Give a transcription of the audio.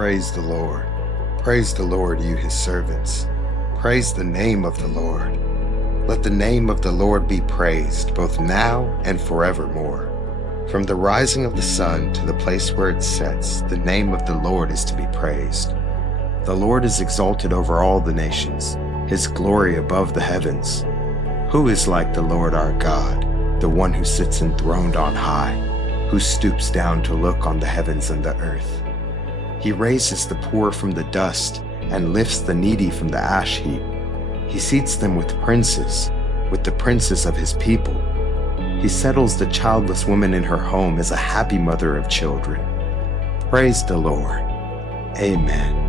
Praise the Lord. Praise the Lord, you his servants. Praise the name of the Lord. Let the name of the Lord be praised, both now and forevermore. From the rising of the sun to the place where it sets, the name of the Lord is to be praised. The Lord is exalted over all the nations, his glory above the heavens. Who is like the Lord our God, the one who sits enthroned on high, who stoops down to look on the heavens and the earth? He raises the poor from the dust and lifts the needy from the ash heap. He seats them with the princes of his people. He settles the childless woman in her home as a happy mother of children. Praise the Lord. Amen.